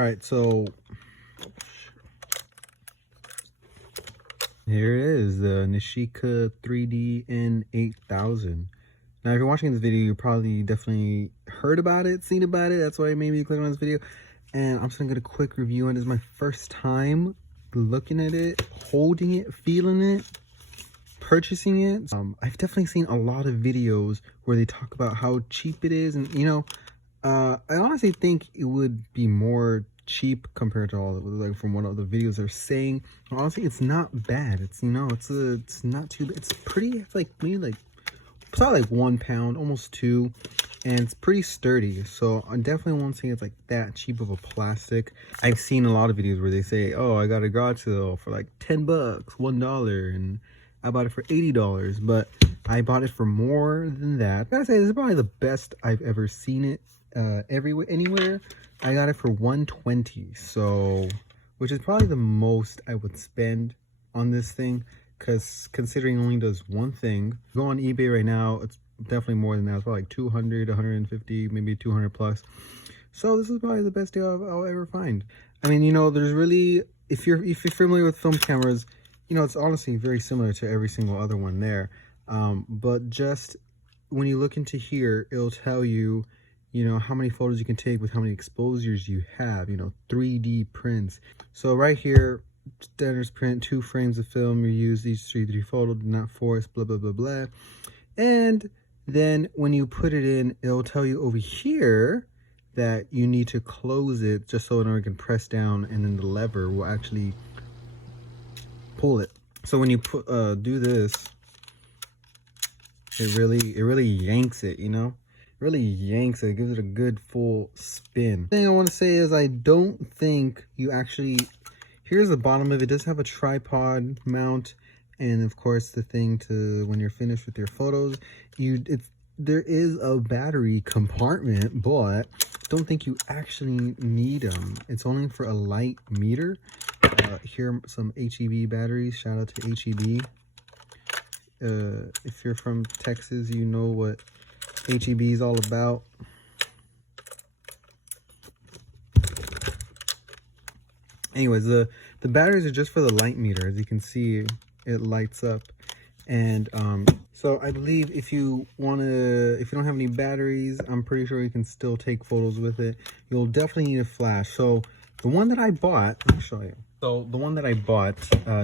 All right, so here it is, the Nishika 3D N8000. Now, if you're watching this video, you probably definitely heard about it, seen about it. That's why maybe you clicked on this video. And I'm just gonna get a quick review on it. This is my first time looking at it, holding it, feeling it, purchasing it. I've definitely seen a lot of videos where they talk about how cheap it is, and I honestly think it would be more cheap compared to all of, like, from what other videos are saying. Honestly, it's not bad. It's it's not too bad. It's pretty. It's like maybe like it's not like 1 pound, almost 2, and it's pretty sturdy. So I definitely won't say it's like that cheap of a plastic. I've seen a lot of videos where they say, "Oh, I got a garage sale for like $10, $1, and I bought it for $80." But I bought it for more than that. I gotta say, this is probably the best I've ever seen it anywhere. I got it for $120, so which is probably the most I would spend on this thing, because considering it only does one thing. Go on eBay right now, it's definitely more than that. It's probably like 200, 150, maybe 200 plus. So this is probably the best deal I'll ever find. I mean, there's really, if you're familiar with film cameras, it's honestly very similar to every single other one there. But just when you look into here, it'll tell you, how many photos you can take with how many exposures you have, 3D prints. So right here, standard print, 2 frames of film, you use these 3D photos, do not force, blah, blah, blah, blah. And then when you put it in, it'll tell you over here that you need to close it just so it can press down, and then the lever will actually pull it. So when you do this, it really yanks it, really yanks it, gives it a good full spin. The thing I want to say is I don't think you actually, here's the bottom of it. It does have a tripod mount, and of course the thing to, when you're finished with your photos, there is a battery compartment, but don't think you actually need them. It's only for a light meter. Here are some HEB batteries. Shout out to HEB. If you're from Texas, you know what HEB is all about. Anyways, the batteries are just for the light meter. As you can see, it lights up. And so I believe if you don't have any batteries, I'm pretty sure you can still take photos with it. You'll definitely need a flash. So the one that I bought, let me show you. So the one that I bought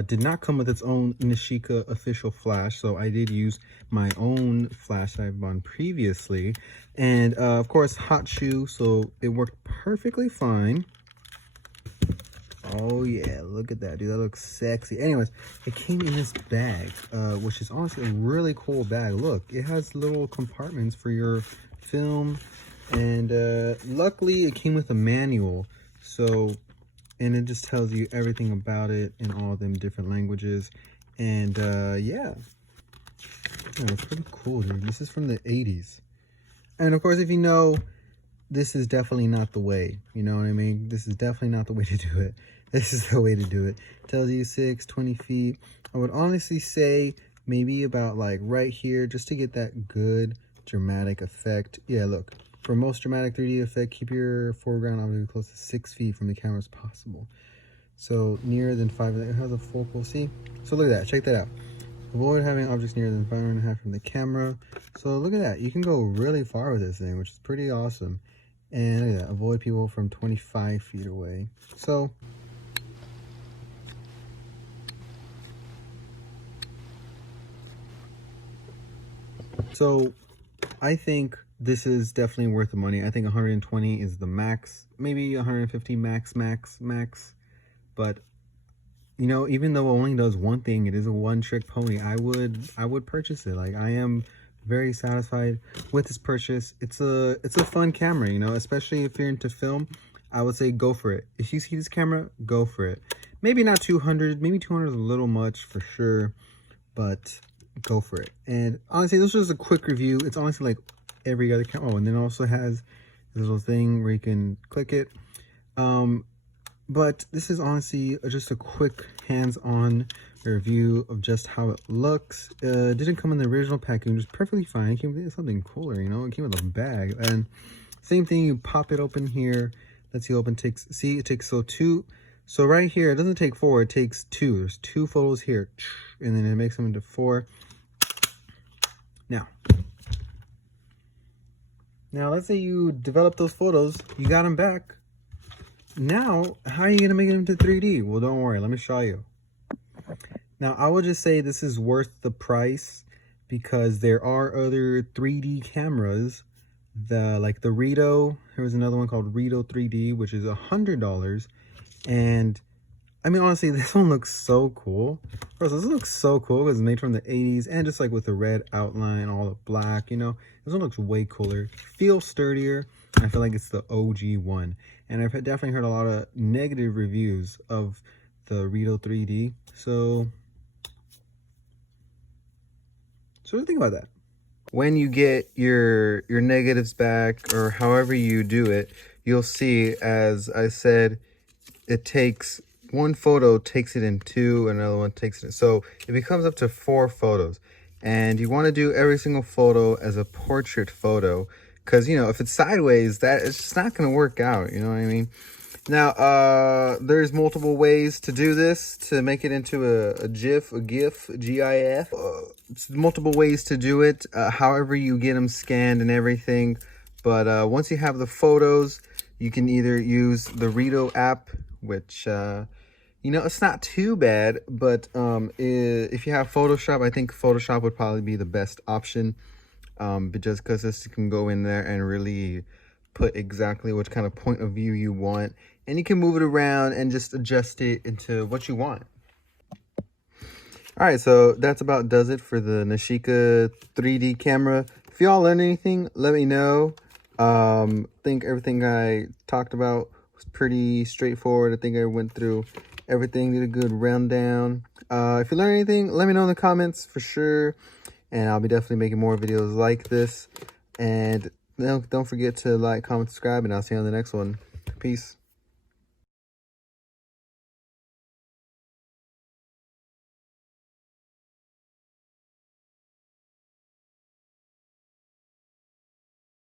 did not come with its own Nishika official flash. So I did use my own flash that I've bought previously. And of course, hot shoe. So it worked perfectly fine. Oh yeah, look at that, dude. That looks sexy. Anyways, it came in this bag, which is honestly a really cool bag. Look, it has little compartments for your film. And luckily, it came with a manual. So... and it just tells you everything about it in all of them different languages. And yeah, it's pretty cool, dude. This is from the 80s. And of course, if you know, this is definitely not the way. You know what I mean? This is definitely not the way to do it. This is the way to do it. It tells you 20 feet. I would honestly say maybe about like right here, just to get that good dramatic effect. Yeah, look. For most dramatic 3D effect, keep your foreground obviously close to 6 feet from the camera as possible. So nearer than 5, it has a focal, see? So look at that, check that out. Avoid having objects nearer than 5.5 from the camera. So look at that, you can go really far with this thing, which is pretty awesome. And look at that, avoid people from 25 feet away. So I think this is definitely worth the money. I think 120 is the max, maybe 150 max. But even though it only does one thing, it is a one-trick pony. I would purchase it. Like, I am very satisfied with this purchase. It's a fun camera, especially if you're into film. I would say go for it. If you see this camera, go for it. Maybe not 200, maybe 200 is a little much for sure, but go for it. And honestly, this was a quick review. It's honestly like every other camera. Oh, and then it also has this little thing where you can click it. But this is honestly just a quick hands-on review of just how it looks. It didn't come in the original packaging, which is perfectly fine. It came with something cooler, it came with a bag. And same thing, you pop it open here. Let's see, open takes, see, it takes, so two. So right here, it doesn't take 4, it takes 2. There's 2 photos here. And then it makes them into 4. Now let's say you develop those photos, you got them back. Now, how are you going to make it into 3D? Well, don't worry, let me show you. Now, I would just say this is worth the price because there are other 3D cameras, like the Rito. Here's another one called Rito 3D, which is $100. And I mean, honestly, this one looks so cool. First, this looks so cool because it's made from the 80s and just like with the red outline, all the black, you know. This one looks way cooler. Feels sturdier. I feel like it's the OG one. And I've definitely heard a lot of negative reviews of the Rito 3D. So what do you think about that? When you get your negatives back, or however you do it, you'll see, as I said, it takes one photo, takes it in 2, another one takes it in, so it becomes up to 4 photos. And you want to do every single photo as a portrait photo, because, you know, if it's sideways, that it's just not going to work out, you know what I mean? Now, there's multiple ways to do this, to make it into a GIF, GIF. It's multiple ways to do it, however you get them scanned and everything. But once you have the photos, you can either use the Rito app, which, you know, it's not too bad. But if you have Photoshop, I think Photoshop would probably be the best option. But just because this can go in there and really put exactly what kind of point of view you want, and you can move it around and just adjust it into what you want. All right, so that's about does it for the Nishika 3D camera. If y'all learned anything, let me know. I think everything I talked about was pretty straightforward. I think I went through everything, did a good rundown. If you learned anything, let me know in the comments for sure. And I'll be definitely making more videos like this. And don't forget to like, comment, subscribe, and I'll see you on the next one. Peace.